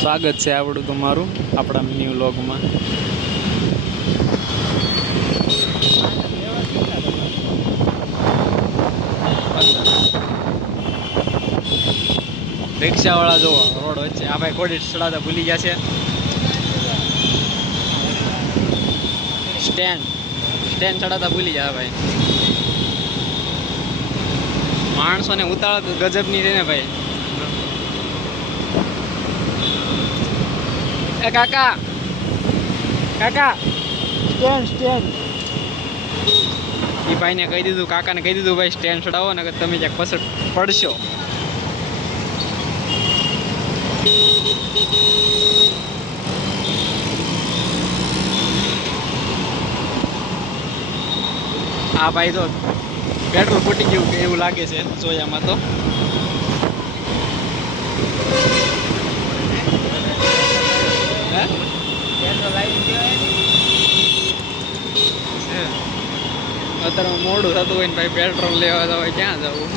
સ્વાગત છે આપણું તમારું આપણા મિની વ્લોગમાં. રિક્ષાવાળા જો રોડ વચ્ચે આ ભાઈ કોડી ચડાવતા ભૂલી ગયા છે. સ્ટેન્ડ ચડાવતા ભૂલી ગયા ભાઈ. માણસોને ઉતાળ ગજબની છે ને ભાઈ. એ કાકા સ્ટેન્ડ એ ભાઈને કહી દીધું, કાકાને કહી દીધું ભાઈ સ્ટેન્ડ ચડાવો ને તમે ક્યાંક પસંદ પડશો. હા ભાઈ તો પેટ્રોલ ફૂટી ગયું એવું લાગે છે જોયામાં તો. અત્યારે મોડું થતું હોય ને ભાઈ પેટ્રોલ લેવા જવાય ક્યાં જવું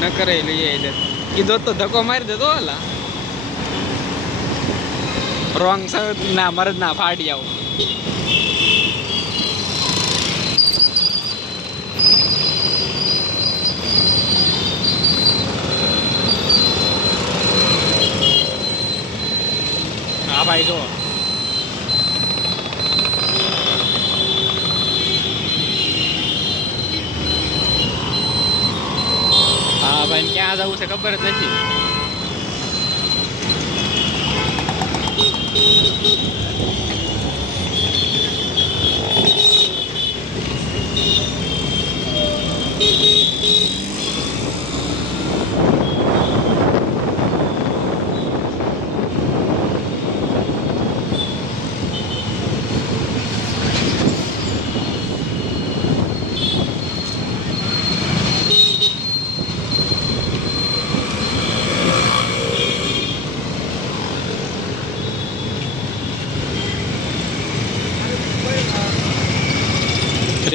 ન કરે લઈએ એટલે કીધો તો ધક્કો મારી દેતો ઓલા રોંગ સાઈડ ના મરદ ના ફાડી આવું. હા ભાઈ જો ભાઈ ક્યાં જવું છે ખબર જ નથી.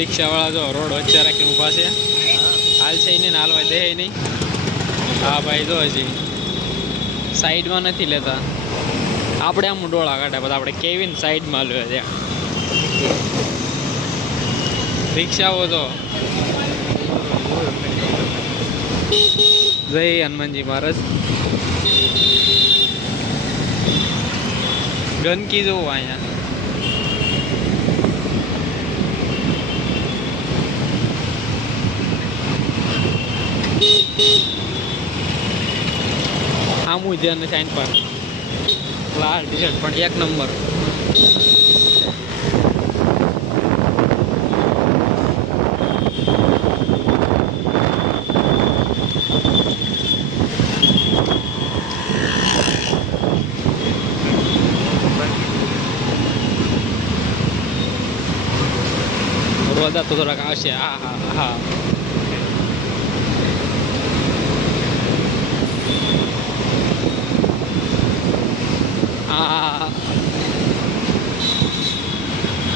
રિક્ષાવાળા જો રોડ વચ્ચે રાખીને ઊભા છે. હાલશે નહીં ને હાલવા દે નહીં. હા ભાઈ જો હજી સાઈડમાં નથી લેતા. આપણે આમ ડોળા કાઢ્યા બધા આપણે કેવીને સાઈડમાં લે ત્યાં રિક્ષાઓ તો. જય હનુમાનજી મહારાજ. ગંદકી જોવો અહીંયા. આમું ધ્યાન સાઈન પર લાલ ટી શર્ટ પણ એક નંબર. રોદા તો થોડાક આવશે. હા હા હા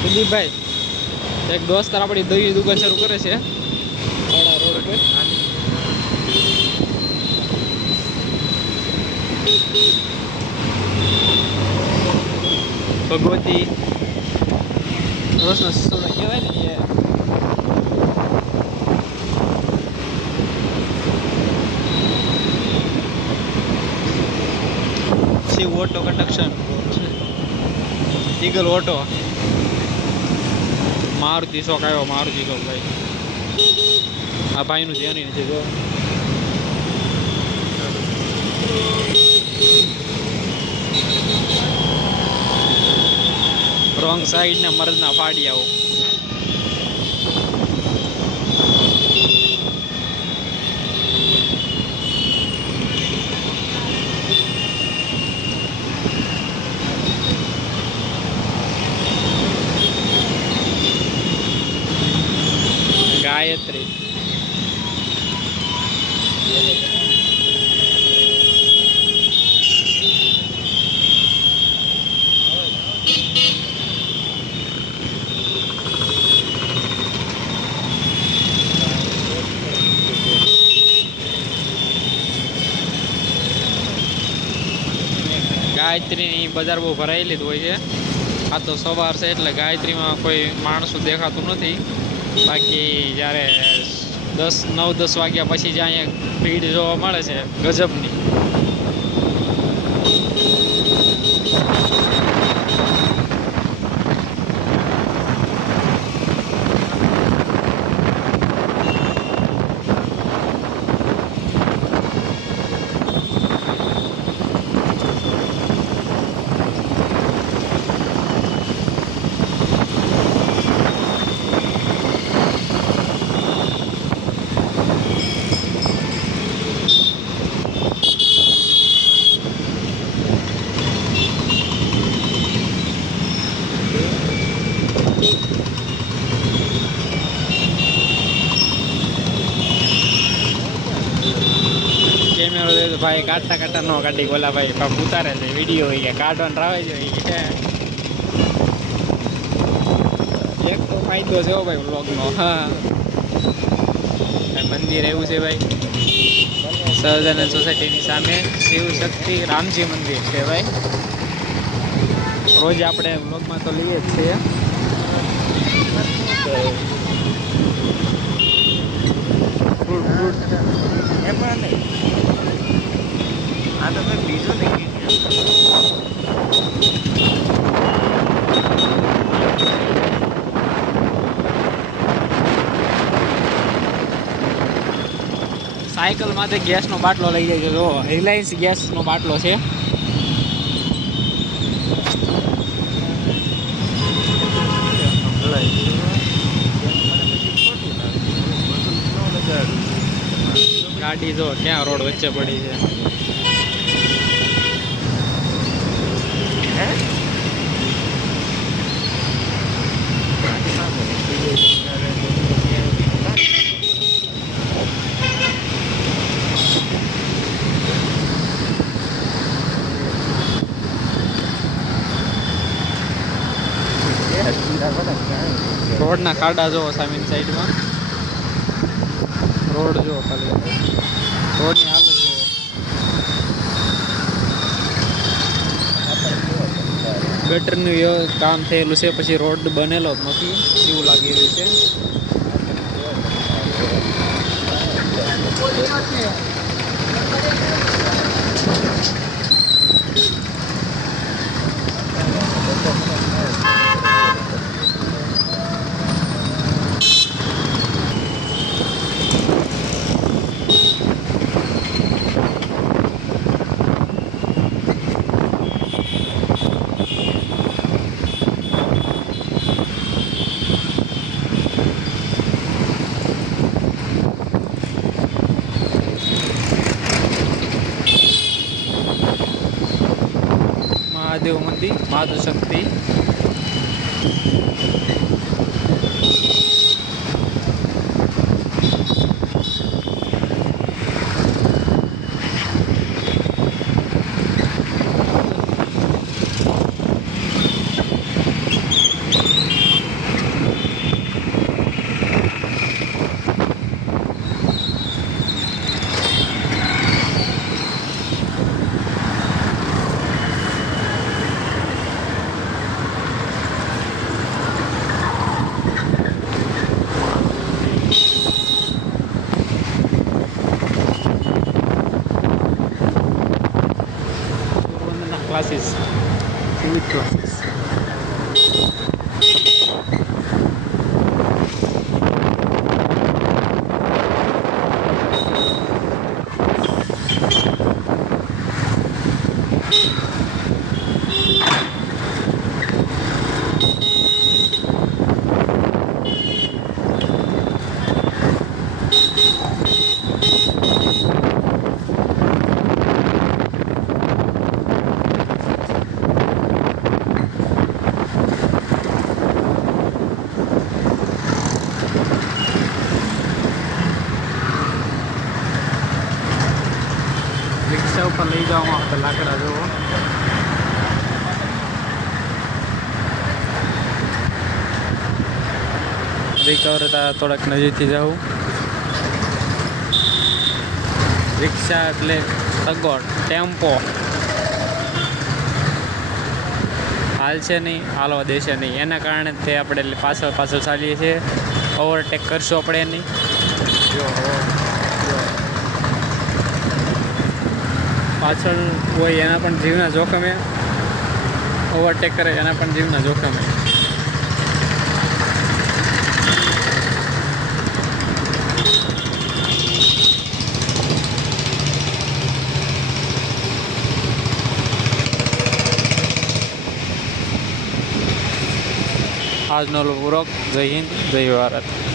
દિલીપભાઈ એક દોસ્તાર આપણી દહીં દુકાન શરૂ કરે છે થોડા રોડ પર. ભગવતી રોશનો સોડા કહેવાય ને એ. Shiv auto construction, eagle auto, Maruti શોખ આવ્યો. મારુતિ શોખ ભાઈ આ ભાઈનું ધ્યાન નથી જો. રોંગ સાઈડ ને મરદના ફાડી આવો. ગાયત્રી ગાયત્રીની બજાર બહુ ભરાયેલી જ હોય છે. આ તો સવાર છે એટલે ગાયત્રીમાં કોઈ માણસો દેખાતું નથી. બાકી જ્યારે 9-10 વાગ્યા પછી જ અહીંયા ભીડ જોવા મળે છે ગજબની. ભાઈ કાઢતા નો કાઢી બોલા ભાઈ પાપ ઉતારે છે વિડીયો હોય કાઢવાનું રાવે જોઈએ. એક તો ફાયદો છે ભાઈ વ્લોગનો. હા મંદિર એવું છે ભાઈ સહજાનંદ સોસાયટીની સામે શિવ શક્તિ રામજી મંદિર છે ભાઈ. રોજ આપણે વ્લોગમાં તો લઈએ જ છીએ. એમાં નહીં આ તો મેં બીજું નહીં સાયકલ માંથી ગેસનો બાટલો લઈ જાય છે. જો રિલાયન્સ ગેસનો બાટલો છે. ગાડી જો ક્યાં રોડ વચ્ચે પડી છે. રોડના ખાડા જો સામેની સાઈડમાં રોડ જો ખાલી રોડની હાલત જો. ગટરનું કામ થયેલું છે પછી રોડ બનેલો જ નથી એવું લાગી રહ્યું છે. મહાદેવ મંદિર માધવ શક્તિ. Classes, civic classes. રિક્ષા ઉપર લઈ જવામાં આવતા લાકડા જોવો. રિકવર થોડાક નજીકથી જાઉં. રિક્ષા એટલે સગવડ ટેમ્પો. હાલશે નહીં, હાલવા દેશે નહીં. એના કારણે તે આપણે પાછળ ચાલીએ છીએ. ઓવરટેક કરશું આપણે એની. જો પાછળ હોય એના પણ જીવના જોખમે, ઓવરટેક કરે એના પણ જીવના જોખમે. આજનો પૂરો. જય હિન્દ, જય ભારત.